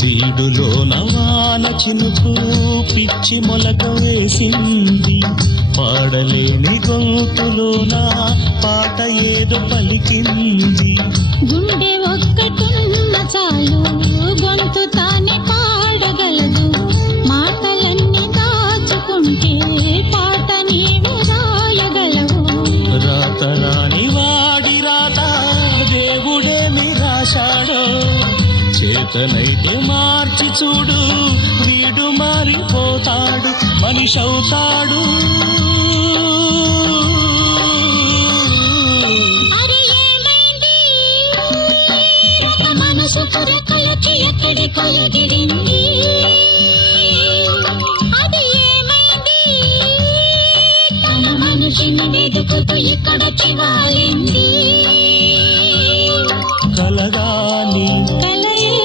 వీడులో నవాన చినుకు పిచ్చి మొలక వేసింది, పాడలేని గొంతులోన పాట ఏదో పలికింది. గుండె ఒక్కటున్న చాలు గొంతు తానే పాడగలదు, మాటలన్నీ దాచుకుంటే పాట నీవే రాయగలవు. రాత రాని వాడి రాత దేవుడేమి రాశాడో, చేతనైతే మార్చి చూడు వీడు మారిపోతాడు, మనిషి అవుతాడు. మనసు పురకలకి ఎక్కడి కొలగిరింది, అది ఏమైంది తన మనిషిని వెతుకుతూ ఇక్కడ చివాలింది. కలగాని